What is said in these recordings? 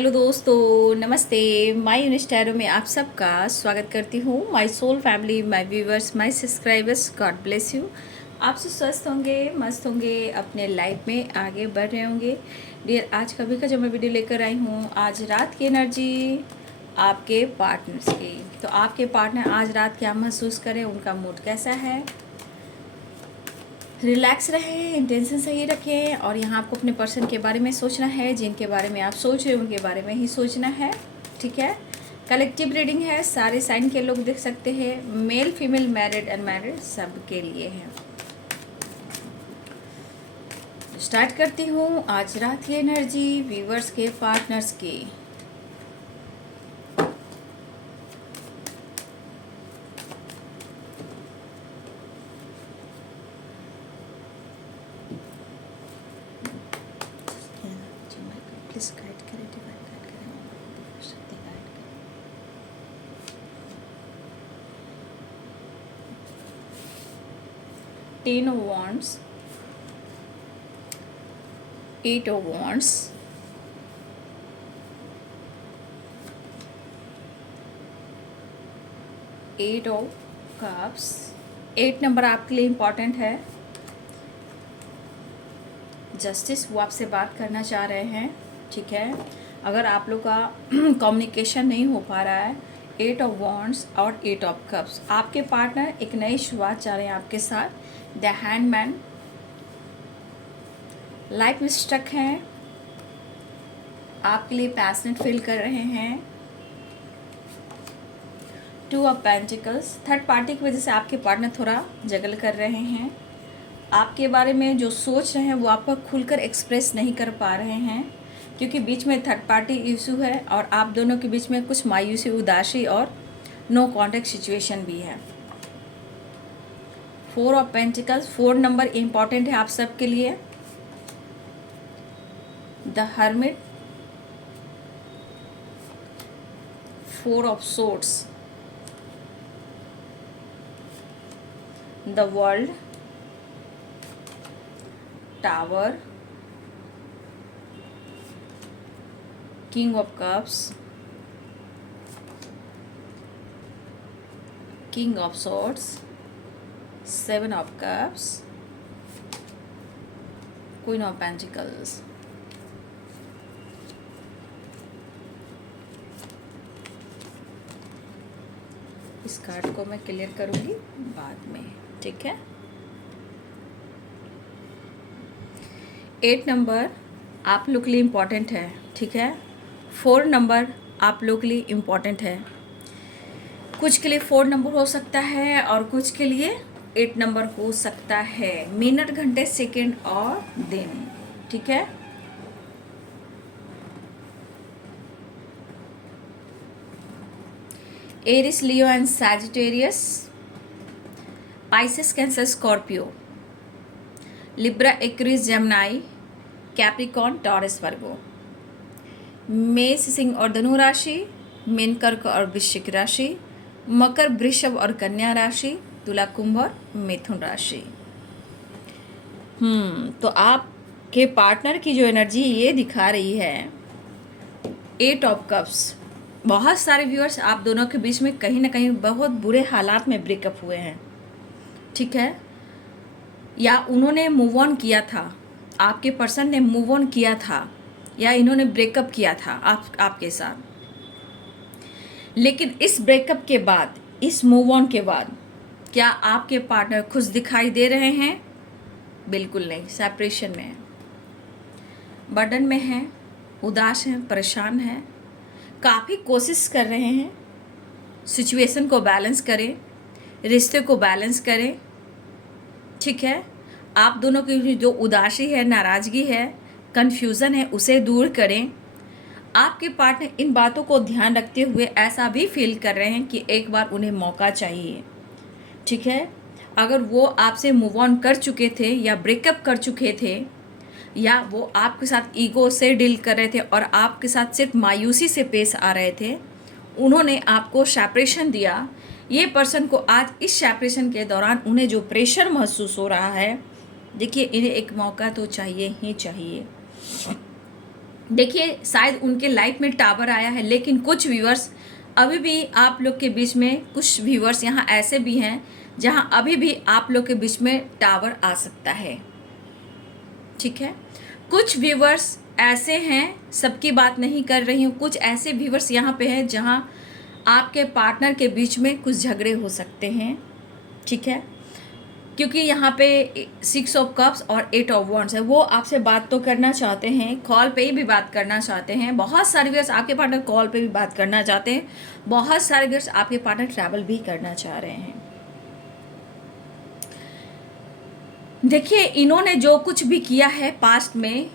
Hello दोस्तों, नमस्ते। My यूनिस्टैरो में आप सबका स्वागत करती हूँ। My soul family, my viewers, my subscribers, God bless you. आप सब स्वस्थ होंगे, मस्त होंगे, अपने लाइफ में आगे बढ़ रहे होंगे। डियर, आज कभी का जो मैं वीडियो लेकर आई हूँ, आज रात की एनर्जी आपके पार्टनर्स की। तो आपके पार्टनर आज रात क्या महसूस करें, उनका मूड कैसा है। रिलैक्स रहें, इंटेंशन सही रखें। और यहाँ आपको अपने पर्सन के बारे में सोचना है, जिनके बारे में आप सोच रहे हैं उनके बारे में ही सोचना है। ठीक है। कलेक्टिव रीडिंग है, सारे साइन के लोग देख सकते हैं, मेल फीमेल, मैरिड अनमैरिड, सब के लिए है। स्टार्ट करती हूँ आज रात की एनर्जी व्यूवर्स के पार्टनर्स की। प्लीज गाइड करें, डिवाइन गाइड करें, शक्ति गाइड करें। Ten of wands, eight of wands, eight of cups. 8 number आपके लिए इम्पॉर्टेंट है। जस्टिस, वो आपसे बात करना चाह रहे हैं। ठीक है। अगर आप लोग का कम्युनिकेशन नहीं हो पा रहा है, 8 ऑफ वॉन्ड्स और 8 ऑफ कप्स, आपके पार्टनर एक नई शुरुआत चाह रहे हैं आपके साथ। द हैंडमैन, लाइफ में स्टक हैं, आपके लिए पैशनेट फील कर रहे हैं। 2 ऑफ पेंटिकल्स, थर्ड पार्टी की वजह से आपके पार्टनर थोड़ा जगल कर रहे हैं। आपके बारे में जो सोच रहे हैं वो आपको खुलकर एक्सप्रेस नहीं कर पा रहे हैं, क्योंकि बीच में थर्ड पार्टी इशू है और आप दोनों के बीच में कुछ मायूसी, उदासी और नो कॉन्टेक्ट सिचुएशन भी है। 4 ऑफ पेंटिकल्स, 4 नंबर इम्पॉर्टेंट है आप सबके लिए। The hermit, 4 of swords, the world, tower, king of cups, king of swords, 7 of cups, queen of pentacles. इस कार्ड को मैं क्लियर करूंगी बाद में। ठीक है। 8 नंबर आप लोग के लिए इम्पॉर्टेंट है। ठीक है। 4 नंबर आप लोग के लिए इम्पॉर्टेंट है। कुछ के लिए 4 नंबर हो सकता है और कुछ के लिए 8 नंबर हो सकता है। मिनट, घंटे, सेकंड और दिन। ठीक है। Aries, Leo and Sagittarius, Pisces, Cancer, Scorpio, Libra, Aquarius, Gemini, Capricorn, Taurus, Virgo. मेष, सिंह और धनु राशि, मीन, कर्क और वृश्चिक राशि, मकर, वृषभ और कन्या राशि, तुला, कुंभ और मिथुन राशि। तो आपके पार्टनर की जो एनर्जी ये दिखा रही है, 8 ऑफ कप्स। बहुत सारे व्यूअर्स आप दोनों के बीच में कहीं ना कहीं बहुत बुरे हालात में ब्रेकअप हुए हैं। ठीक है। या उन्होंने मूव ऑन किया था, आपके पर्सन ने मूव ऑन किया था, या इन्होंने ब्रेकअप किया था आपके साथ। लेकिन इस ब्रेकअप के बाद, इस मूव ऑन के बाद, क्या आपके पार्टनर खुश दिखाई दे रहे हैं? बिल्कुल नहीं, सेपरेशन में है, बर्डन में है, उदास हैं, परेशान हैं, काफ़ी कोशिश कर रहे हैं सिचुएशन को बैलेंस करें, रिश्ते को बैलेंस करें। ठीक है। आप दोनों की जो उदासी है, नाराज़गी है, कन्फ्यूज़न है, उसे दूर करें। आपके पार्टनर इन बातों को ध्यान रखते हुए ऐसा भी फील कर रहे हैं कि एक बार उन्हें मौका चाहिए। ठीक है। अगर वो आपसे मूव ऑन कर चुके थे या ब्रेकअप कर चुके थे, या वो आपके साथ ईगो से डील कर रहे थे और आपके साथ सिर्फ मायूसी से पेश आ रहे थे, उन्होंने आपको सेपरेशन दिया। ये पर्सन को आज इस सेपरेशन के दौरान उन्हें जो प्रेशर महसूस हो रहा है, देखिए, इन्हें एक मौका तो चाहिए ही चाहिए। देखिए शायद उनके लाइफ में टावर आया है, लेकिन कुछ व्यूअर्स अभी भी आप लोग के बीच में, कुछ व्यूअर्स यहाँ ऐसे भी हैं जहाँ अभी भी आप लोग के बीच में टावर आ सकता है। ठीक है, कुछ व्यूअर्स ऐसे हैं, सबकी बात नहीं कर रही हूँ, कुछ ऐसे व्यूअर्स यहाँ पे हैं जहाँ आपके पार्टनर के बीच में कुछ झगड़े हो सकते हैं। ठीक है, क्योंकि यहाँ पे 6 ऑफ कप्स और 8 ऑफ वॉन्ड्स है। वो आपसे बात तो करना चाहते हैं, कॉल पे ही भी बात करना चाहते हैं। बहुत सारे व्यूअर्स आपके पार्टनर कॉल पे भी बात करना चाहते हैं, बहुत सारे व्यूअर्स आपके पार्टनर ट्रैवल भी करना चाह रहे हैं। देखिए इन्होंने जो कुछ भी किया है पास्ट में,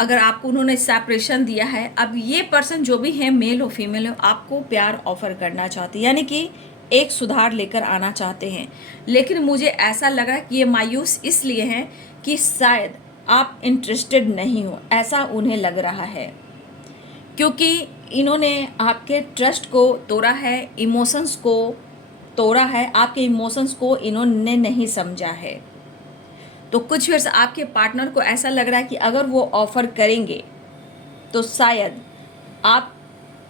अगर आपको उन्होंने सेपरेशन दिया है, अब ये पर्सन जो भी है, मेल हो फीमेल हो, आपको प्यार ऑफर करना चाहते हैं, यानी कि एक सुधार लेकर आना चाहते हैं। लेकिन मुझे ऐसा लग रहा है कि ये मायूस इसलिए हैं कि शायद आप इंटरेस्टेड नहीं हो, ऐसा उन्हें लग रहा है, क्योंकि इन्होंने आपके ट्रस्ट को तोड़ा है, इमोशंस को तोड़ा है, आपके इमोशंस को इन्होंने नहीं समझा है। तो कुछ व्यूअर्स आपके पार्टनर को ऐसा लग रहा है कि अगर वो ऑफ़र करेंगे तो शायद आप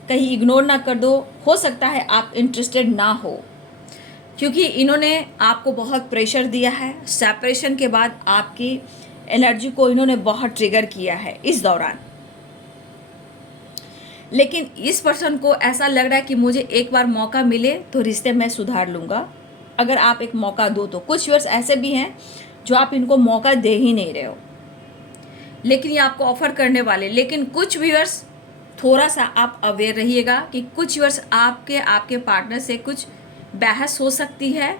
कहीं इग्नोर ना कर दो, हो सकता है आप इंटरेस्टेड ना हो, क्योंकि इन्होंने आपको बहुत प्रेशर दिया है। सेपरेशन के बाद आपकी एनर्जी को इन्होंने बहुत ट्रिगर किया है इस दौरान। लेकिन इस पर्सन को ऐसा लग रहा है कि मुझे एक बार मौका मिले तो रिश्ते में सुधार लूँगा, अगर आप एक मौका दो तो। कुछ व्यूअर्स ऐसे भी हैं जो आप इनको मौका दे ही नहीं रहे हो, लेकिन ये आपको ऑफ़र करने वाले। लेकिन कुछ व्यूअर्स थोड़ा सा आप अवेयर रहिएगा कि कुछ व्यूअर्स आपके पार्टनर से कुछ बहस हो सकती है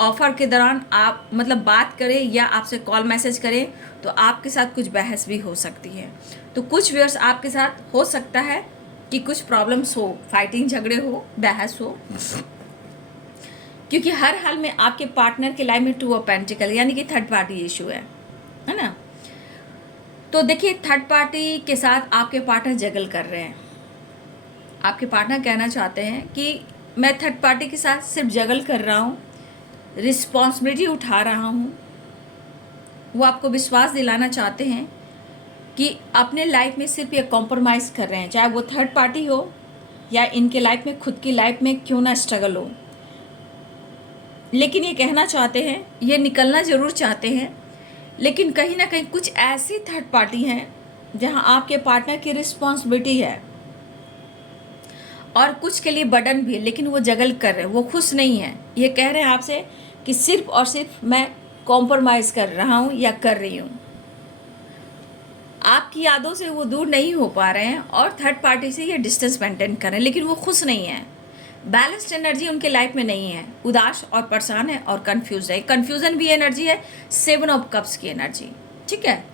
ऑफ़र के दौरान। आप मतलब बात करें या आपसे कॉल मैसेज करें तो आपके साथ कुछ बहस भी हो सकती है। तो कुछ व्यूअर्स आपके साथ हो सकता है कि कुछ प्रॉब्लम्स हो, फाइटिंग, झगड़े हो, बहस हो, क्योंकि हर हाल में आपके पार्टनर के लाइफ में 2 ऑफ पेंटिकल यानी कि थर्ड पार्टी इशू है ना। तो देखिए थर्ड पार्टी के साथ आपके पार्टनर जगल कर रहे हैं। आपके पार्टनर कहना चाहते हैं कि मैं थर्ड पार्टी के साथ सिर्फ जगल कर रहा हूँ, रिस्पॉन्सिबिलिटी उठा रहा हूँ। वो आपको विश्वास दिलाना चाहते हैं कि अपने लाइफ में सिर्फ ये कॉम्प्रोमाइज़ कर रहे हैं, चाहे वो थर्ड पार्टी हो या इनके लाइफ में, खुद की लाइफ में क्यों ना स्ट्रगल हो। लेकिन ये कहना चाहते हैं, ये निकलना ज़रूर चाहते हैं, लेकिन कहीं ना कहीं कुछ ऐसी थर्ड पार्टी हैं जहां आपके पार्टनर की रिस्पॉन्सिबिलिटी है और कुछ के लिए बर्डन भी है, लेकिन वो जगल कर रहे हैं, वो खुश नहीं है। ये कह रहे हैं आपसे कि सिर्फ और सिर्फ मैं कॉम्प्रोमाइज़ कर रहा हूँ या कर रही हूँ। आपकी यादों से वो दूर नहीं हो पा रहे हैं और थर्ड पार्टी से ये डिस्टेंस मेंटेन कर रहे हैं, लेकिन वो खुश नहीं है। बैलेंस्ड एनर्जी उनके लाइफ में नहीं है, उदास और परेशान है और कंफ्यूज है। कन्फ्यूजन भी एनर्जी है, 7 ऑफ कप्स की एनर्जी। ठीक है,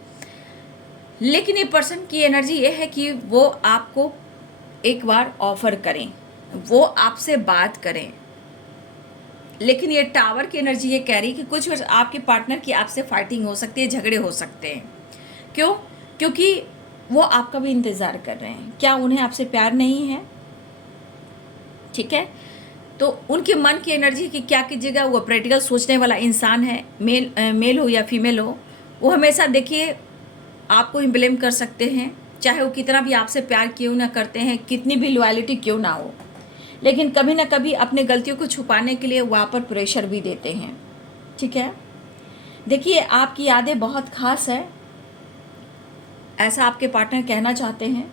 लेकिन ये पर्सन की एनर्जी ये है कि वो आपको एक बार ऑफर करें, वो आपसे बात करें। लेकिन ये टावर की एनर्जी ये कह रही है कि कुछ वर्ष आपके पार्टनर की आपसे फाइटिंग हो सकती है, झगड़े हो सकते हैं। क्यों? क्योंकि वो आपका भी इंतज़ार कर रहे हैं। क्या उन्हें आपसे प्यार नहीं है? ठीक है, तो उनके मन की एनर्जी की क्या कीजिएगा, वो प्रैक्टिकल सोचने वाला इंसान है, मेल हो या फीमेल हो। वो हमेशा देखिए आपको ही ब्लेम कर सकते हैं, चाहे वो कितना भी आपसे प्यार क्यों ना करते हैं, कितनी भी लॉयल्टी क्यों ना हो, लेकिन कभी ना कभी अपने गलतियों को छुपाने के लिए वहाँ पर प्रेशर भी देते हैं। ठीक है, देखिए आपकी यादें बहुत ख़ास है, ऐसा आपके पार्टनर कहना चाहते हैं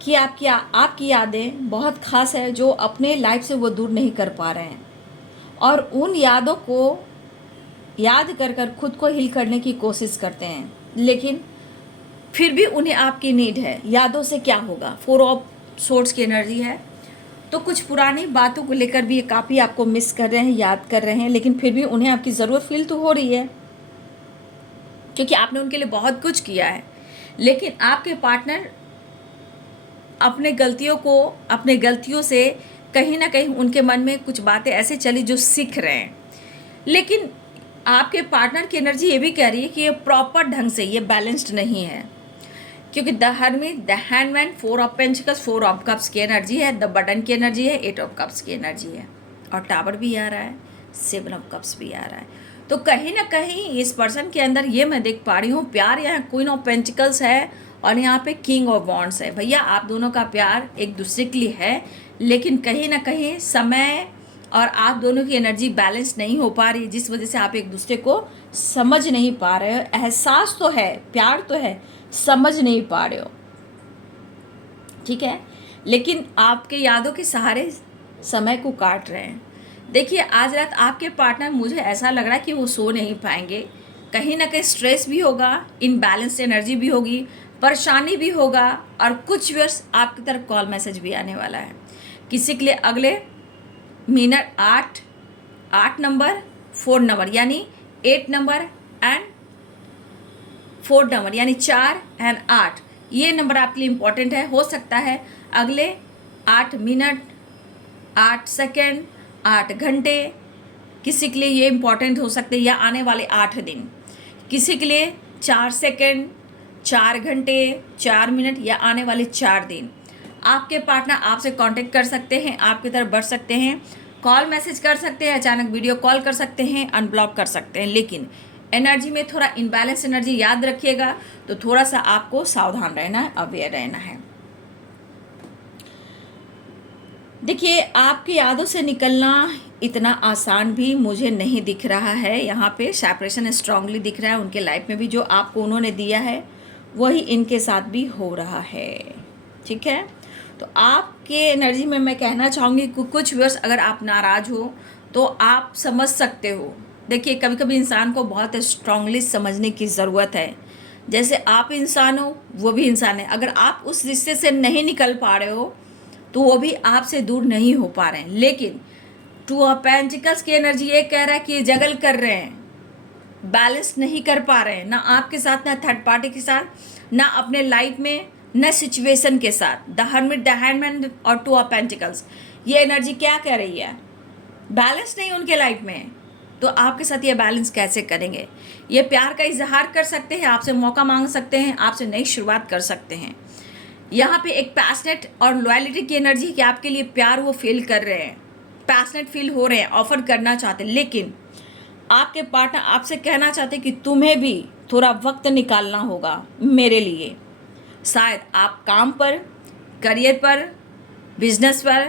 कि आपकी यादें बहुत ख़ास है जो अपने लाइफ से वो दूर नहीं कर पा रहे हैं, और उन यादों को याद कर कर खुद को हील करने की कोशिश करते हैं, लेकिन फिर भी उन्हें आपकी नीड है। यादों से क्या होगा, 4 ऑफ सोर्ड्स की एनर्जी है, तो कुछ पुरानी बातों को लेकर भी ये काफ़ी आपको मिस कर रहे हैं, याद कर रहे हैं, लेकिन फिर भी उन्हें आपकी ज़रूरत फील तो हो रही है, क्योंकि आपने उनके लिए बहुत कुछ किया है। लेकिन आपके पार्टनर अपने गलतियों से कहीं ना कहीं उनके मन में कुछ बातें ऐसे चली जो सीख रहे हैं। लेकिन आपके पार्टनर की एनर्जी ये भी कह रही है कि ये प्रॉपर ढंग से ये बैलेंस्ड नहीं है, क्योंकि the hermit, the handman, 4 of pentacles, 4 of cups की एनर्जी है, द बटन की एनर्जी है, 8 ऑफ कप्स की एनर्जी है, और टावर भी आ रहा है, 7 ऑफ कप्स भी आ रहा है। तो कहीं ना कहीं इस पर्सन के अंदर ये मैं देख पा रही हूँ, प्यार यहाँ क्वीन ऑफ पेंटिकल्स है और यहाँ पे किंग ऑफ वॉन्ड्स है। भैया आप दोनों का प्यार एक दूसरे के लिए है, लेकिन कहीं ना कहीं समय और आप दोनों की एनर्जी बैलेंस नहीं हो पा रही, जिस वजह से आप एक दूसरे को समझ नहीं पा रहे हो। एहसास तो है, प्यार तो है, समझ नहीं पा रहे हो, ठीक है, लेकिन आपके यादों के सहारे समय को काट रहे हैं। देखिए आज रात आपके पार्टनर, मुझे ऐसा लग रहा है कि वो सो नहीं पाएंगे, कहीं ना कहीं स्ट्रेस भी होगा, इनबैलेंस एनर्जी भी होगी, परेशानी भी होगा, और कुछ व्यर्स आपकी तरफ कॉल मैसेज भी आने वाला है किसी के लिए अगले मिनट। 8 नंबर 4 नंबर यानी 8 नंबर एंड 4 नंबर यानी 4 एंड 8, ये नंबर आपके लिए इम्पॉर्टेंट है। हो सकता है अगले 8 मिनट, 8 सेकेंड, 8 घंटे किसी के लिए ये इम्पॉर्टेंट हो सकते हैं, या आने वाले 8 दिन किसी के लिए 4 सेकेंड, 4 घंटे, 4 मिनट, या आने वाले 4 दिन। आपके पार्टनर आपसे कांटेक्ट कर सकते हैं, आपकी तरफ बढ़ सकते हैं, कॉल मैसेज कर सकते हैं, अचानक वीडियो कॉल कर सकते हैं, अनब्लॉक कर सकते हैं, लेकिन एनर्जी में थोड़ा इनबैलेंस एनर्जी याद रखिएगा। तो थोड़ा सा आपको सावधान रहना है, अवेयर रहना है। देखिए आपकी यादों से निकलना इतना आसान भी मुझे नहीं दिख रहा है। यहाँ पे सेपरेशन स्ट्रांगली दिख रहा है उनके लाइफ में भी, जो आपको उन्होंने दिया है वही इनके साथ भी हो रहा है, ठीक है। तो आपके एनर्जी में मैं कहना चाहूँगी कि कुछ व्यर्स अगर आप नाराज़ हो तो आप समझ सकते हो। देखिए कभी कभी इंसान को बहुत स्ट्रांगली समझने की ज़रूरत है। जैसे आप इंसान हो, वो भी इंसान है। अगर आप उस रिश्ते से नहीं निकल पा रहे हो तो वो भी आपसे दूर नहीं हो पा रहे हैं, लेकिन 2 ऑफ पेंटिकल्स की एनर्जी ये कह रहा है कि ये जगल कर रहे हैं, बैलेंस नहीं कर पा रहे हैं, ना आपके साथ, ना थर्ड पार्टी के साथ, ना अपने लाइफ में, न सिचुएशन के साथ। द हर्मिट, द हैंडमैन और 2 ऑफ पेंटिकल्स, ये एनर्जी क्या कह रही है? बैलेंस नहीं उनके लाइफ में, तो आपके साथ ये बैलेंस कैसे करेंगे? ये प्यार का इजहार कर सकते हैं, आपसे मौका मांग सकते हैं, आपसे नई शुरुआत कर सकते हैं। यहाँ पे एक पैशनेट और लॉयल्टी की एनर्जी कि आपके लिए प्यार वो फील कर रहे हैं, पैशनेट फील हो रहे हैं, ऑफर करना चाहते हैं, लेकिन आपके पार्टनर आपसे कहना चाहते हैं कि तुम्हें भी थोड़ा वक्त निकालना होगा मेरे लिए। शायद आप काम पर, करियर पर, बिजनेस पर,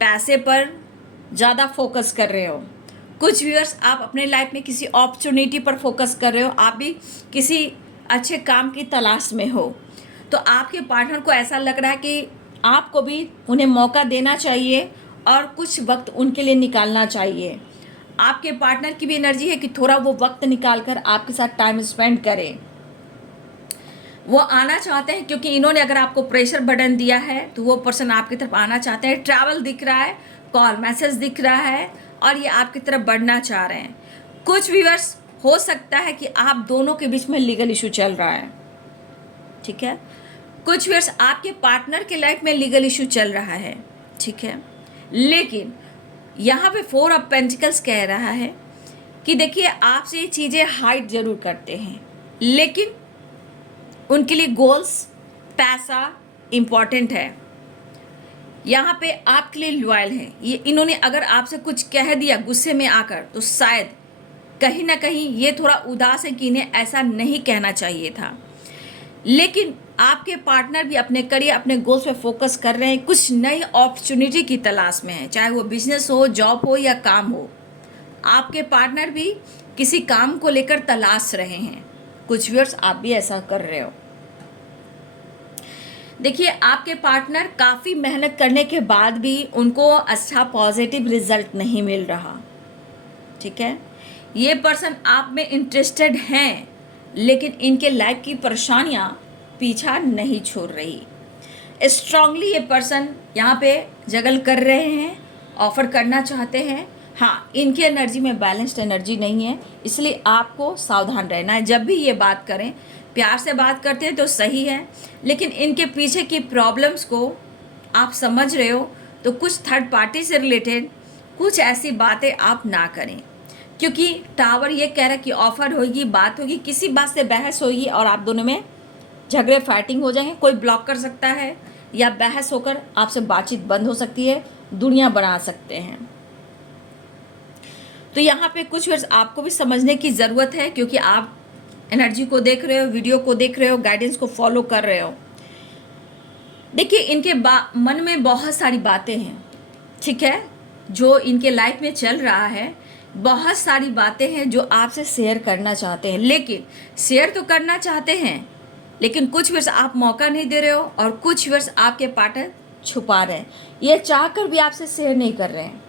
पैसे पर ज़्यादा फोकस कर रहे हो। कुछ व्यूअर्स आप अपने लाइफ में किसी अपॉर्चुनिटी पर फोकस कर रहे हो, आप भी किसी अच्छे काम की तलाश में हो। तो आपके पार्टनर को ऐसा लग रहा है कि आपको भी उन्हें मौका देना चाहिए और कुछ वक्त उनके लिए निकालना चाहिए। आपके पार्टनर की भी एनर्जी है कि थोड़ा वो वक्त निकाल कर आपके साथ टाइम स्पेंड करें। वो आना चाहते हैं, क्योंकि इन्होंने अगर आपको प्रेशर बर्डन दिया है तो वो पर्सन आपकी तरफ आना चाहते हैं। ट्रैवल दिख रहा है, कॉल मैसेज दिख रहा है, और ये आपकी तरफ बढ़ना चाह रहे हैं। कुछ व्यूअर्स हो सकता है कि आप दोनों के बीच में लीगल इशू चल रहा है, ठीक है। कुछ व्यूअर्स आपके पार्टनर के लाइफ में लीगल इशू चल रहा है, ठीक है। लेकिन यहाँ पे 4 ऑफ पेंटिकल्स कह रहा है कि देखिए आपसे ये चीज़ें हाइड जरूर करते हैं, लेकिन उनके लिए गोल्स, पैसा इम्पॉर्टेंट है। यहाँ पे आपके लिए लॉयल है। ये इन्होंने अगर आपसे कुछ कह दिया गुस्से में आकर, तो शायद कहीं ना कहीं ये थोड़ा उदास है कि इन्हें ऐसा नहीं कहना चाहिए था, लेकिन आपके पार्टनर भी अपने करियर, अपने गोल्स पे फोकस कर रहे हैं, कुछ नई अपॉर्चुनिटी की तलाश में है, चाहे वो बिजनेस हो, जॉब हो या काम हो। आपके पार्टनर भी किसी काम को लेकर तलाश रहे हैं। कुछ व्यूअर्स आप भी ऐसा कर रहे हो। देखिए आपके पार्टनर काफ़ी मेहनत करने के बाद भी उनको अच्छा पॉजिटिव रिजल्ट नहीं मिल रहा, ठीक है। ये पर्सन आप में इंटरेस्टेड हैं, लेकिन इनके लाइफ की परेशानियां पीछा नहीं छोड़ रही। स्ट्रांगली ये पर्सन यहाँ पे जगल कर रहे हैं, ऑफर करना चाहते हैं। हाँ, इनकी एनर्जी में बैलेंस्ड एनर्जी नहीं है, इसलिए आपको सावधान रहना है। जब भी ये बात करें, प्यार से बात करते हैं तो सही है, लेकिन इनके पीछे की प्रॉब्लम्स को आप समझ रहे हो तो कुछ थर्ड पार्टी से रिलेटेड कुछ ऐसी बातें आप ना करें, क्योंकि टावर ये कह रहा है कि ऑफर होगी, बात होगी, किसी बात से बहस होगी और आप दोनों में झगड़े, फाइटिंग हो जाएंगे। कोई ब्लॉक कर सकता है या बहस होकर आपसे बातचीत बंद हो सकती है, दुनिया बना सकते हैं। तो यहाँ पे कुछ वर्ष आपको भी समझने की ज़रूरत है, क्योंकि आप एनर्जी को देख रहे हो, वीडियो को देख रहे हो, गाइडेंस को फॉलो कर रहे हो। देखिए इनके मन में बहुत सारी बातें हैं, ठीक है, जो इनके लाइफ में चल रहा है। बहुत सारी बातें हैं जो आपसे शेयर करना चाहते हैं, लेकिन शेयर तो करना चाहते हैं, लेकिन कुछ वर्ष आप मौका नहीं दे रहे हो और कुछ वर्ष आपके पार्टनर छुपा रहे हैं। ये चाह कर भी आपसे शेयर नहीं कर रहे हैं,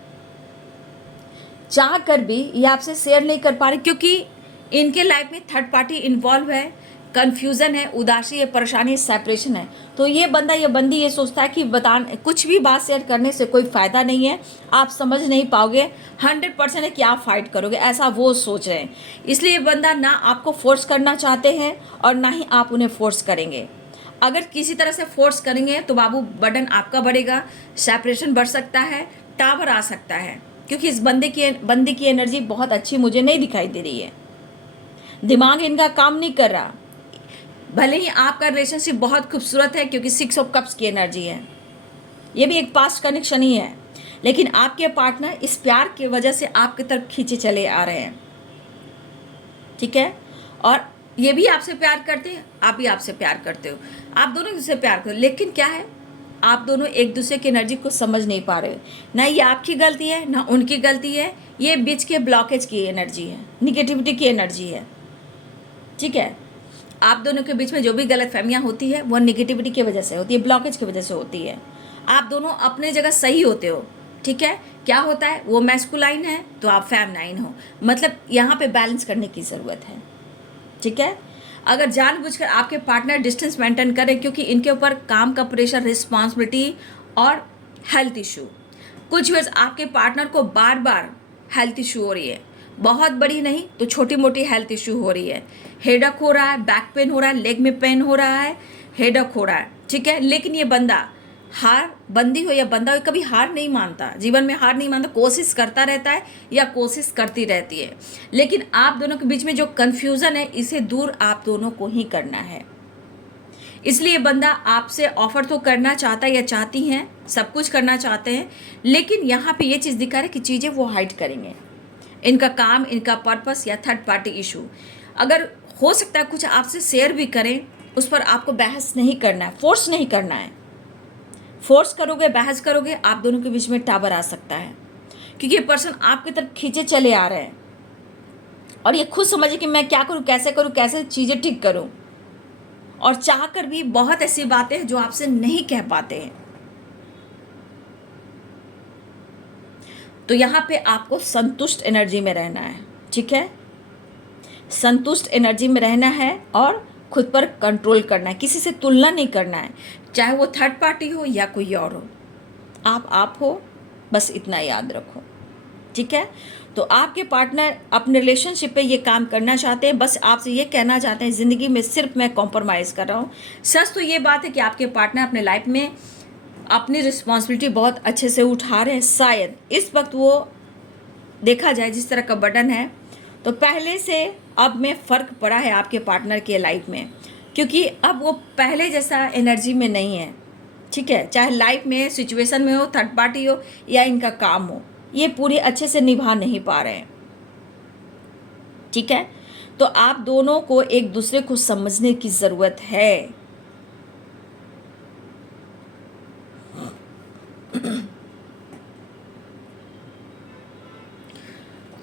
चाह कर भी ये आपसे शेयर नहीं कर पा रहे, क्योंकि इनके लाइफ में थर्ड पार्टी इन्वॉल्व है, कन्फ्यूज़न है, उदासी है, परेशानी, सेपरेशन है। तो ये बंदा ये बंदी ये सोचता है कि कुछ भी बात शेयर करने से कोई फ़ायदा नहीं है, आप समझ नहीं पाओगे, 100% है कि आप फाइट करोगे, ऐसा वो सोच रहे हैं। इसलिए ये बंदा ना आपको फोर्स करना चाहते हैं और ना ही आप उन्हें फोर्स करेंगे। अगर किसी तरह से फोर्स करेंगे तो बाबू बर्डन आपका बढ़ेगा, सेपरेशन बढ़ सकता है, टावर आ सकता है, क्योंकि इस बंदे की एनर्जी बहुत अच्छी मुझे नहीं दिखाई दे रही है। दिमाग इनका काम नहीं कर रहा। भले ही आपका रिलेशनशिप बहुत खूबसूरत है, क्योंकि 6 ऑफ कप्स की एनर्जी है, ये भी एक पास्ट कनेक्शन ही है, लेकिन आपके पार्टनर इस प्यार की वजह से आपकी तरफ खींचे चले आ रहे हैं, ठीक है। और ये भी आपसे प्यार करते हैं, आप भी आपसे प्यार करते हो, आप दोनों एक दूसरे से प्यार करो, लेकिन क्या है, आप दोनों एक दूसरे की एनर्जी को समझ नहीं पा रहे हो। ना ये आपकी गलती है ना उनकी गलती है, ये बीच के ब्लॉकेज की एनर्जी है, निगेटिविटी की एनर्जी है, ठीक है। आप दोनों के बीच में जो भी गलतफहमियां होती है वो निगेटिविटी की वजह से होती है, ब्लॉकेज की वजह से होती है। आप दोनों अपने जगह सही होते हो, ठीक है। क्या होता है, वो मैस्कुलाइन है तो आप फेमिनाइन हो, मतलब यहाँ पे बैलेंस करने की ज़रूरत है, ठीक है। अगर जानबूझकर आपके पार्टनर डिस्टेंस मेंटेन करें, क्योंकि इनके ऊपर काम का प्रेशर, रिस्पॉन्सिबिलिटी और हेल्थ इशू, कुछ वर्ष आपके पार्टनर को बार बार हेल्थ इशू हो रही है, बहुत बड़ी नहीं तो छोटी मोटी हेल्थ इशू हो रही है, हेडक हो रहा है, बैक पेन हो रहा है, लेग में पेन हो रहा है, हेडक हो रहा है, ठीक है। लेकिन ये बंदा, बंदी हो या बंदा हो, कभी हार नहीं मानता, जीवन में हार नहीं मानता, कोशिश करता रहता है या कोशिश करती रहती है। लेकिन आप दोनों के बीच में जो कन्फ्यूज़न है, इसे दूर आप दोनों को ही करना है। इसलिए बंदा आपसे ऑफर तो करना चाहता है या चाहती हैं, सब कुछ करना चाहते हैं, लेकिन यहाँ पे ये चीज़ दिखा रहा है कि चीज़ें वो हाइड करेंगे, इनका काम, इनका पर्पस या थर्ड पार्टी इशू। अगर हो सकता है कुछ आपसे शेयर भी करें, उस पर आपको बहस नहीं करना है, फोर्स नहीं करना है। फोर्स करोगे, बहस करोगे, आप दोनों के बीच में टावर आ सकता है, क्योंकि ये पर्सन आपकी तरफ खींचे चले आ रहे हैं और ये खुद समझे कि मैं क्या करूं, कैसे चीज़ें ठीक करूं, और चाह कर भी बहुत ऐसी बातें हैं जो आपसे नहीं कह पाते हैं। तो यहाँ पे आपको संतुष्ट एनर्जी में रहना है, ठीक है, संतुष्ट एनर्जी में रहना है और खुद पर कंट्रोल करना है, किसी से तुलना नहीं करना है, चाहे वो थर्ड पार्टी हो या कोई और हो, आप हो, बस इतना याद रखो, ठीक है। तो आपके पार्टनर अपने रिलेशनशिप पे ये काम करना चाहते हैं, बस आपसे ये कहना चाहते हैं, ज़िंदगी में सिर्फ मैं कॉम्प्रोमाइज़ कर रहा हूँ। सच तो ये बात है कि आपके पार्टनर अपने लाइफ में अपनी रिस्पॉन्सिबिलिटी बहुत अच्छे से उठा रहे हैं। शायद इस वक्त वो देखा जाए जिस तरह का बर्डन है, तो पहले से अब में फ़र्क पड़ा है आपके पार्टनर के लाइफ में, क्योंकि अब वो पहले जैसा एनर्जी में नहीं है, ठीक है। चाहे लाइफ में, सिचुएशन में हो, थर्ड पार्टी हो या इनका काम हो, ये पूरी अच्छे से निभा नहीं पा रहे हैं, ठीक है। तो आप दोनों को एक दूसरे को समझने की ज़रूरत है।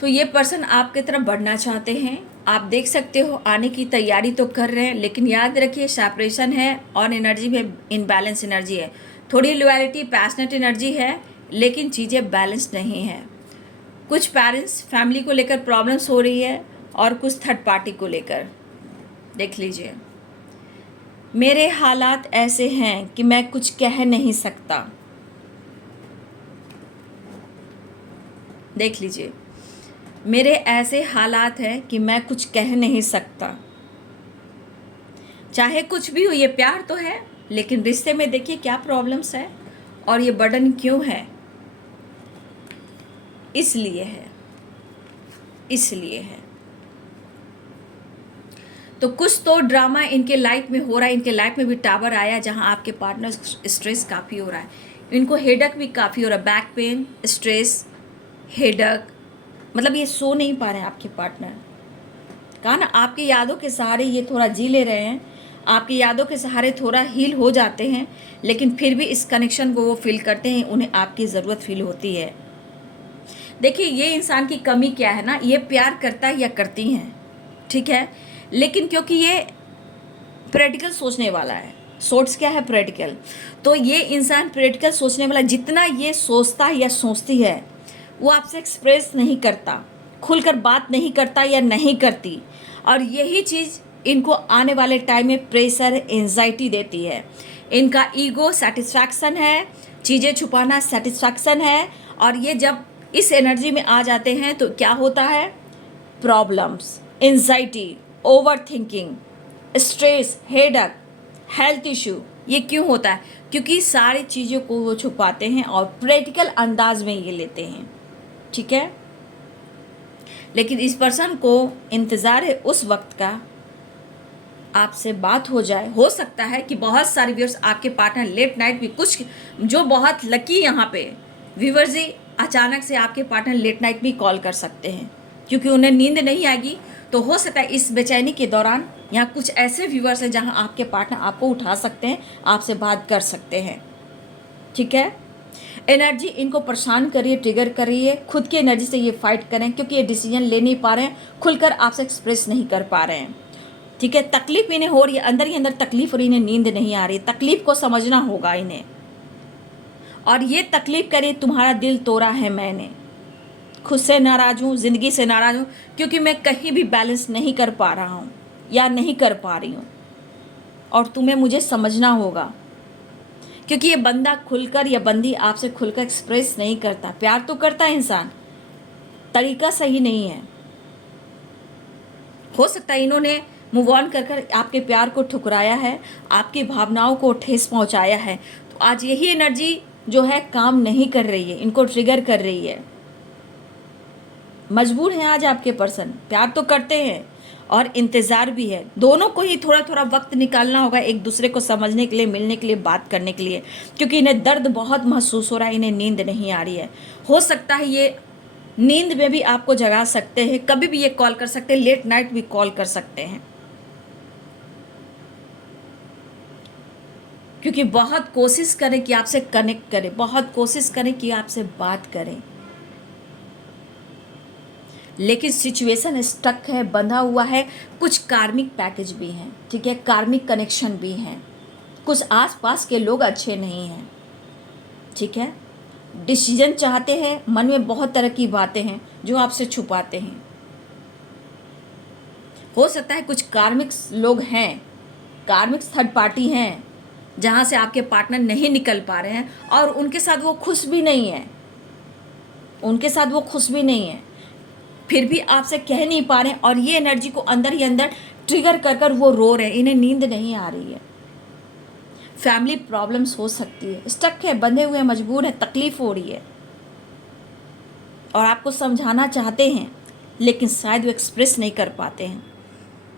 तो ये पर्सन आपकी तरफ बढ़ना चाहते हैं, आप देख सकते हो, आने की तैयारी तो कर रहे हैं, लेकिन याद रखिए सेपरेशन है और एनर्जी में इनबैलेंस एनर्जी है, थोड़ी लॉयल्टी, पैशनेट एनर्जी है, लेकिन चीज़ें बैलेंस नहीं है। कुछ पेरेंट्स फैमिली को लेकर प्रॉब्लम्स हो रही है और कुछ थर्ड पार्टी को लेकर। देख लीजिए, मेरे हालात ऐसे हैं कि मैं कुछ कह नहीं सकता। देख लीजिए, मेरे ऐसे हालात हैं कि मैं कुछ कह नहीं सकता। चाहे कुछ भी हो, ये प्यार तो है, लेकिन रिश्ते में देखिए क्या प्रॉब्लम्स है और ये बर्डन क्यों है। इसलिए है। तो कुछ तो ड्रामा इनके लाइफ में हो रहा है, इनके लाइफ में भी टावर आया जहां आपके पार्टनर स्ट्रेस काफ़ी हो रहा है, इनको हेडक भी काफ़ी हो रहा है, बैक पेन, स्ट्रेस, हेडक, मतलब ये सो नहीं पा रहे हैं आपके पार्टनर, कहा ना, आपकी यादों के सहारे ये थोड़ा जी ले रहे हैं, आपकी यादों के सहारे थोड़ा हील हो जाते हैं, लेकिन फिर भी इस कनेक्शन को वो फील करते हैं, उन्हें आपकी ज़रूरत फील होती है। देखिए, ये इंसान की कमी क्या है ना, ये प्यार करता है या करती हैं, ठीक है, लेकिन क्योंकि ये प्रैक्टिकल सोचने वाला है, सोर्स क्या है, प्रैक्टिकल, तो ये इंसान प्रैक्टिकल सोचने वाला, जितना ये सोचता है या सोचती है वो आपसे एक्सप्रेस नहीं करता, खुलकर बात नहीं करता या नहीं करती, और यही चीज़ इनको आने वाले टाइम में प्रेशर, एंजाइटी देती है। इनका ईगो सेटिस्फैक्शन है, चीज़ें छुपाना सेटिस्फैक्शन है, और ये जब इस एनर्जी में आ जाते हैं तो क्या होता है, problems, anxiety, over thinking, stress, headache, health issue. ये क्यों होता है, क्योंकि सारी चीज़ों को वो छुपाते हैं और प्रैक्टिकल अंदाज में ये लेते हैं, ठीक है। लेकिन इस पर्सन को इंतज़ार है उस वक्त का, आपसे बात हो जाए। हो सकता है कि बहुत सारे व्यूअर्स, आपके पार्टनर लेट नाइट भी, कुछ जो बहुत लकी यहाँ पे व्यूअर्स जी, अचानक से आपके पार्टनर लेट नाइट भी कॉल कर सकते हैं, क्योंकि उन्हें नींद नहीं आएगी। तो हो सकता है इस बेचैनी के दौरान यहाँ कुछ ऐसे व्यूअर्स हैं जहाँ आपके पार्टनर आपको उठा सकते हैं, आपसे बात कर सकते हैं, ठीक है। एनर्जी इनको परेशान करिए, ट्रिगर करिए, खुद की एनर्जी से ये फाइट करें, क्योंकि ये डिसीजन ले नहीं पा रहे हैं, खुलकर आपसे एक्सप्रेस नहीं कर पा रहे हैं, ठीक है। तकलीफ इन्हें हो रही है, अंदर ही अंदर तकलीफ, और इन्हें नींद नहीं आ रही। तकलीफ को समझना होगा इन्हें, और ये तकलीफ करिए, तुम्हारा दिल तोड़ा है मैंने, खुद से नाराज़ हूँ, ज़िंदगी से नाराज़ हूँ, क्योंकि मैं कहीं भी बैलेंस नहीं कर पा रहा हूँ या नहीं कर पा रही हूँ, और तुम्हें मुझे समझना होगा, क्योंकि ये बंदा खुलकर या बंदी आपसे खुलकर एक्सप्रेस नहीं करता। प्यार तो करता है इंसान, तरीका सही नहीं है। हो सकता है इन्होंने मूव ऑन कर कर आपके प्यार को ठुकराया है, आपकी भावनाओं को ठेस पहुंचाया है। तो आज यही एनर्जी जो है काम नहीं कर रही है, इनको ट्रिगर कर रही है। मजबूर हैं आज आपके पर्सन, प्यार तो करते हैं और इंतज़ार भी है। दोनों को ही थोड़ा थोड़ा वक्त निकालना होगा एक दूसरे को समझने के लिए, मिलने के लिए, बात करने के लिए, क्योंकि इन्हें दर्द बहुत महसूस हो रहा है, इन्हें नींद नहीं आ रही है। हो सकता है ये नींद में भी आपको जगा सकते हैं, कभी भी ये कॉल कर सकते हैं, लेट नाइट भी कॉल कर सकते हैं, क्योंकि बहुत कोशिश करें कि आपसे कनेक्ट करें, बहुत कोशिश करें कि आपसे बात करें, लेकिन सिचुएशन स्टक है, बंधा हुआ है। कुछ कार्मिक पैकेज भी हैं, ठीक है, कार्मिक कनेक्शन भी हैं, कुछ आसपास के लोग अच्छे नहीं हैं, ठीक है। डिसीजन चाहते हैं, मन में बहुत तरह की बातें हैं जो आपसे छुपाते हैं। हो सकता है कुछ कार्मिक लोग हैं, कार्मिक थर्ड पार्टी हैं, जहाँ से आपके पार्टनर नहीं निकल पा रहे हैं, और उनके साथ वो खुश भी नहीं है, उनके साथ वो खुश भी नहीं है, फिर भी आपसे कह नहीं पा रहे हैं, और ये एनर्जी को अंदर ही अंदर ट्रिगर कर कर वो रो रहे हैं, इन्हें नींद नहीं आ रही है। फैमिली प्रॉब्लम्स हो सकती है, स्टक है, बंधे हुए, मजबूर है, तकलीफ हो रही है, और आपको समझाना चाहते हैं, लेकिन शायद वो एक्सप्रेस नहीं कर पाते हैं,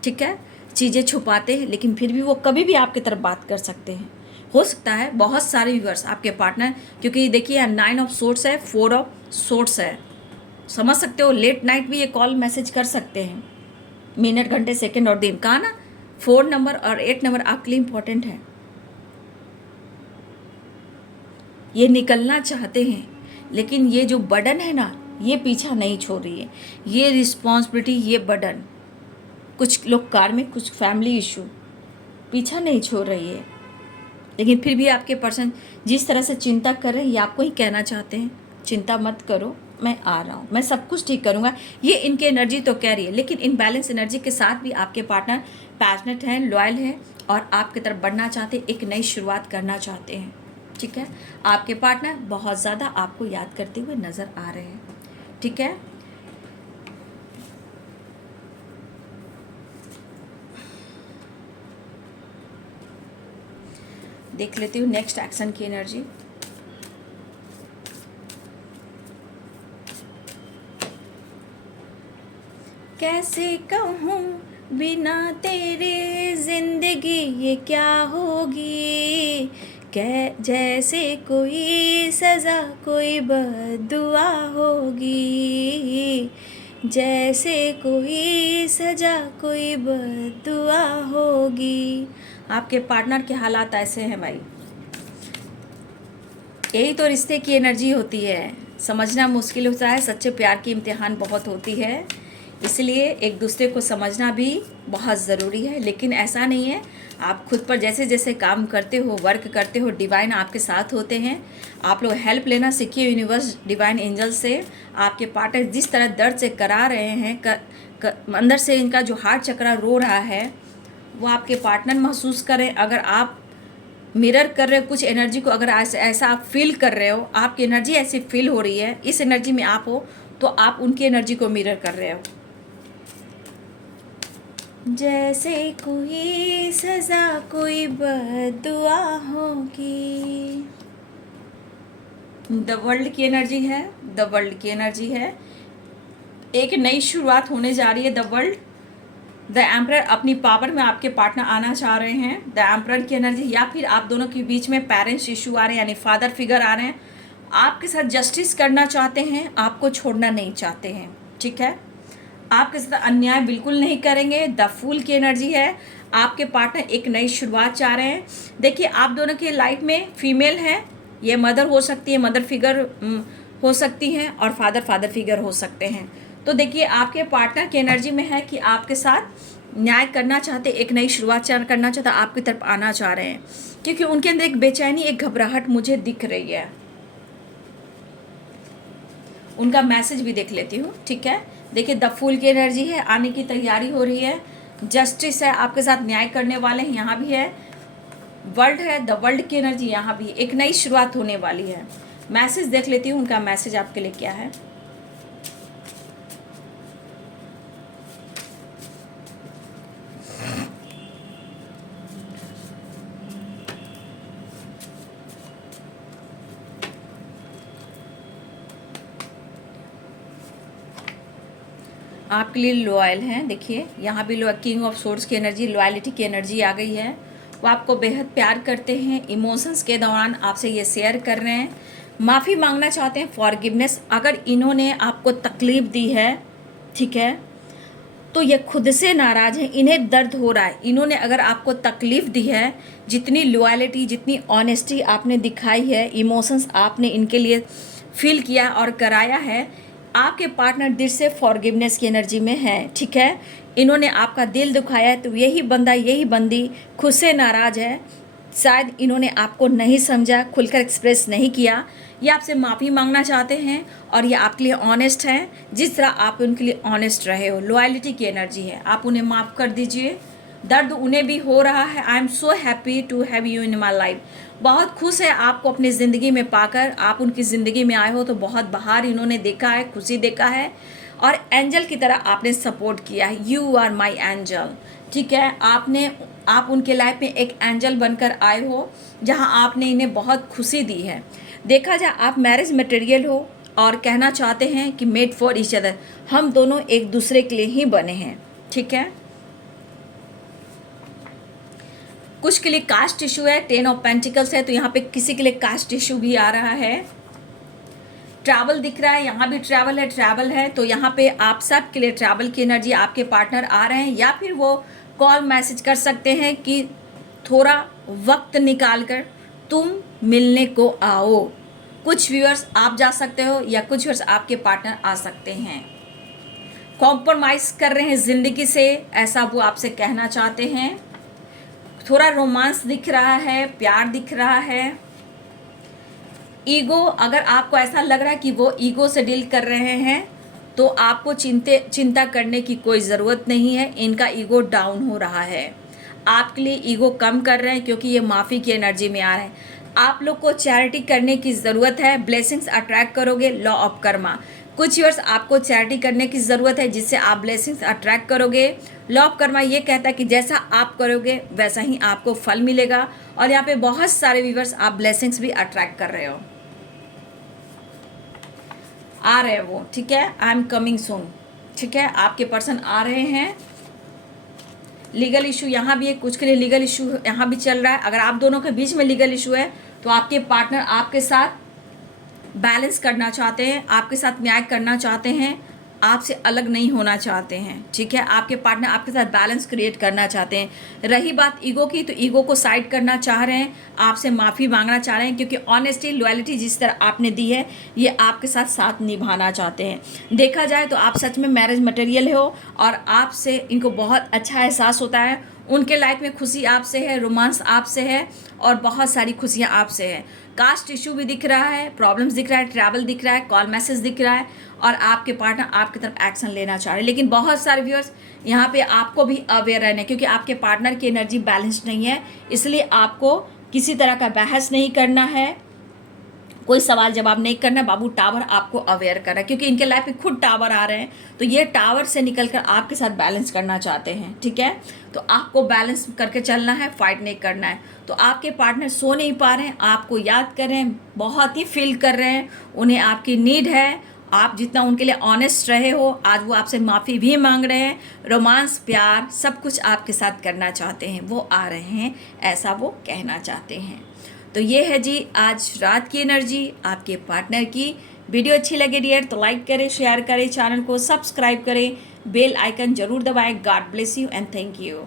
ठीक है। चीज़ें छुपाते हैं, लेकिन फिर भी वो कभी भी आपकी तरफ बात कर सकते हैं। हो सकता है बहुत सारे व्यूअर्स आपके पार्टनर, क्योंकि देखिए 9 ऑफ सोर्ट्स है, 4 ऑफ सोर्ट्स है, समझ सकते हो, लेट नाइट भी ये कॉल मैसेज कर सकते हैं, मिनट, घंटे, सेकंड और दिन। कहा ना, 4 नंबर और 8 नंबर आपके लिए इम्पोर्टेंट है। ये निकलना चाहते हैं, लेकिन ये जो बर्डन है ना, ये पीछा नहीं छोड़ रही है, ये रिस्पॉन्सिबिलिटी, ये बर्डन, कुछ लोग कार्मिक, कुछ फैमिली इशू पीछा नहीं छोड़ रही है। लेकिन फिर भी आपके पर्सन जिस तरह से चिंता कर रहे हैं, ये आपको ही कहना चाहते हैं, चिंता मत करो, मैं आ रहा हूँ, मैं सब कुछ ठीक करूँगा। ये इनकी एनर्जी तो कह रही है, लेकिन इन बैलेंस एनर्जी के साथ भी आपके पार्टनर पैशनेट हैं, लॉयल हैं, और आपकी तरफ बढ़ना चाहते हैं, एक नई शुरुआत करना चाहते हैं, ठीक है। आपके पार्टनर बहुत ज़्यादा आपको याद करते हुए नज़र आ रहे हैं, ठीक है। देख लेती हूँ नेक्स्ट एक्शन की एनर्जी। कैसे कहूँ बिना तेरे जिंदगी ये क्या होगी, जैसे कोई सज़ा, कोई बद्दुआ होगी, जैसे कोई सजा कोई बद्दुआ होगी। आपके पार्टनर के हालात ऐसे हैं भाई। यही तो रिश्ते की एनर्जी होती है। समझना मुश्किल होता है, सच्चे प्यार की इम्तिहान बहुत होती है, इसलिए एक दूसरे को समझना भी बहुत ज़रूरी है। लेकिन ऐसा नहीं है, आप खुद पर जैसे जैसे काम करते हो, वर्क करते हो, डिवाइन आपके साथ होते हैं। आप लोग हेल्प लेना सीखिए यूनिवर्स, डिवाइन एंजल से। आपके पार्टनर जिस तरह दर्द से करा रहे हैं, अंदर से इनका जो हार्ट चक्रा रो रहा है, वो आपके पार्टनर महसूस करें। अगर आप मिरर कर रहे हो कुछ एनर्जी को, अगर ऐसा आप फील कर रहे हो, आपकी एनर्जी ऐसी फील हो रही है, इस एनर्जी में आप हो, तो आप उनकी एनर्जी को मिरर कर रहे हो। जैसे कोई सजा कोई बद्दुआ होगी। द वर्ल्ड की एनर्जी है, द वर्ल्ड की एनर्जी है। एक नई शुरुआत होने जा रही है। द वर्ल्ड, द एम्परर अपनी पावर में आपके पार्टनर आना चाह रहे हैं। द एम्परर की एनर्जी, या फिर आप दोनों के बीच में पेरेंट्स इशू आ रहे हैं, यानी फादर फिगर आ रहे हैं। आपके साथ जस्टिस करना चाहते हैं, आपको छोड़ना नहीं चाहते हैं, ठीक है। आपके साथ अन्याय बिल्कुल नहीं करेंगे। द फूल की एनर्जी है। आपके पार्टनर एक नई शुरुआत चाह रहे हैं। देखिए, आप दोनों की लाइफ में फीमेल है, ये मदर हो सकती है, मदर फिगर हो सकती हैं, और फादर फिगर हो सकते हैं। तो देखिए, आपके पार्टनर की एनर्जी में है कि आपके साथ न्याय करना चाहते, एक नई शुरुआत करना चाहते, आपकी तरफ आना चाह रहे हैं, क्योंकि उनके अंदर एक बेचैनी, एक घबराहट मुझे दिख रही है। उनका मैसेज भी देख लेती हूँ, ठीक है। देखिए, द फूल की एनर्जी है, आने की तैयारी हो रही है। जस्टिस है, आपके साथ न्याय करने वाले हैं, यहाँ भी है। वर्ल्ड है, द वर्ल्ड की एनर्जी, यहाँ भी एक नई शुरुआत होने वाली है। मैसेज देख लेती हूँ, उनका मैसेज आपके लिए क्या है। आपके लिए लॉयल हैं। देखिए, यहाँ भी किंग ऑफ सोर्स की एनर्जी, लॉयलिटी की एनर्जी आ गई है। वो आपको बेहद प्यार करते हैं, इमोशंस के दौरान आपसे ये शेयर कर रहे हैं, माफ़ी मांगना चाहते हैं, फॉरगिवनेस। अगर इन्होंने आपको तकलीफ़ दी है, ठीक है, तो ये खुद से नाराज़ हैं, इन्हें दर्द हो रहा है। इन्होंने अगर आपको तकलीफ़ दी है, जितनी लॉयलिटी, जितनी ऑनेस्टी आपने दिखाई है, इमोशंस आपने इनके लिए फील किया और कराया है, आपके पार्टनर दिल से फॉरगिवनेस की एनर्जी में है, ठीक है। इन्होंने आपका दिल दुखाया है, तो यही बंदा, यही बंदी खुद से नाराज़ है। शायद इन्होंने आपको नहीं समझा, खुलकर एक्सप्रेस नहीं किया, ये आपसे माफ़ी मांगना चाहते हैं, और ये आपके लिए ऑनेस्ट हैं, जिस तरह आप उनके लिए ऑनेस्ट रहे हो। लॉयलिटी की एनर्जी है, आप उन्हें माफ़ कर दीजिए। दर्द उन्हें भी हो रहा है। I am so happy to have you in my life. बहुत खुश है आपको अपनी ज़िंदगी में पाकर। आप उनकी ज़िंदगी में आए हो तो बहुत बाहर इन्होंने देखा है, खुशी देखा है, और एंजल की तरह आपने सपोर्ट किया है। यू आर माई एंजल, ठीक है। आप उनके लाइफ में एक एंजल बनकर आए हो, जहां आपने इन्हें बहुत खुशी दी है। देखा जाए, आप मैरिज मटेरियल हो और कहना चाहते हैं कि मेड फॉर ईच अदर, हम दोनों एक दूसरे के लिए ही बने हैं, ठीक है। कुछ के लिए कास्ट इशू है, 10 ऑफ पेंटिकल्स है, तो यहाँ पे किसी के लिए कास्ट इशू भी आ रहा है। ट्रैवल दिख रहा है, यहाँ भी ट्रैवल है, तो यहाँ पे आप सब के लिए ट्रैवल की एनर्जी, आपके पार्टनर आ रहे हैं, या फिर वो कॉल मैसेज कर सकते हैं कि थोड़ा वक्त निकाल कर तुम मिलने को आओ। कुछ व्यूअर्स आप जा सकते हो, या कुछ व्यूअर्स आपके पार्टनर आ सकते हैं। कॉम्प्रोमाइज़ कर रहे हैं ज़िंदगी से, ऐसा वो आपसे कहना चाहते हैं। थोड़ा रोमांस दिख रहा है, प्यार दिख रहा है। ईगो, अगर आपको ऐसा लग रहा है कि वो ईगो से डील कर रहे हैं, तो आपको चिंता करने की कोई ज़रूरत नहीं है। इनका ईगो डाउन हो रहा है, आपके लिए ईगो कम कर रहे हैं, क्योंकि ये माफ़ी की एनर्जी में आ रहे हैं। आप लोग को चैरिटी करने की ज़रूरत है, ब्लेसिंग्स अट्रैक्ट करोगे, लॉ ऑफ कर्मा। कुछ ईयर्स आपको चैरिटी करने की ज़रूरत है, जिससे आप ब्लेसिंग्स अट्रैक्ट करोगे। लॉ ऑफ कर्मा ये कहता है कि जैसा आप करोगे वैसा ही आपको फल मिलेगा, और यहाँ पे बहुत सारे व्यूअर्स आप ब्लेसिंग्स भी अट्रैक्ट कर रहे हो, आ रहे हैं वो, ठीक है। आई एम कमिंग सून, ठीक है। आपके पर्सन आ रहे हैं। लीगल इशू यहाँ भी है, कुछ के लिए लीगल इशू यहाँ भी चल रहा है। अगर आप दोनों के बीच में लीगल इशू है, तो आपके पार्टनर आपके साथ बैलेंस करना चाहते हैं, आपके साथ न्याय करना चाहते हैं, आपसे अलग नहीं होना चाहते हैं, ठीक है। आपके पार्टनर आपके साथ बैलेंस क्रिएट करना चाहते हैं। रही बात ईगो की, तो ईगो को साइड करना चाह रहे हैं, आपसे माफ़ी मांगना चाह रहे हैं, क्योंकि ऑनेस्टी लॉयल्टी जिस तरह आपने दी है ये आपके साथ साथ निभाना चाहते हैं। देखा जाए तो आप सच में मैरिज मटेरियल हो और आपसे इनको बहुत अच्छा एहसास होता है। उनके लाइफ में खुशी आपसे है, रोमांस आपसे है और बहुत सारी खुशियाँ आपसे है। कास्ट इशू भी दिख रहा है, प्रॉब्लम्स दिख रहा है, ट्रैवल दिख रहा है, कॉल मैसेज दिख रहा है और आपके पार्टनर आपकी तरफ एक्शन लेना चाह रहे हैं। लेकिन बहुत सारे व्यूअर्स यहाँ पे आपको भी अवेयर रहना है, क्योंकि आपके पार्टनर की एनर्जी बैलेंस नहीं है, इसलिए आपको किसी तरह का बहस नहीं करना है, कोई सवाल जवाब नहीं करना। बाबू टावर आपको अवेयर कर रहा है, क्योंकि इनके लाइफ में खुद टावर आ रहे हैं, तो ये टावर से निकलकर आपके साथ बैलेंस करना चाहते हैं, ठीक है। तो आपको बैलेंस करके चलना है, फाइट नहीं करना है। तो आपके पार्टनर सो नहीं पा रहे हैं, आपको याद कर रहे हैं, बहुत ही फील कर रहे हैं, उन्हें आपकी नीड है। आप जितना उनके लिए ऑनेस्ट रहे हो, आज वो आपसे माफ़ी भी मांग रहे हैं। रोमांस, प्यार, सब कुछ आपके साथ करना चाहते हैं, वो आ रहे हैं, ऐसा वो कहना चाहते हैं। तो ये है जी आज रात की एनर्जी आपके पार्टनर की। वीडियो अच्छी लगे डियर तो लाइक करें, शेयर करें, चैनल को सब्सक्राइब करें, बेल आइकन जरूर दबाएं। God bless you and thank you.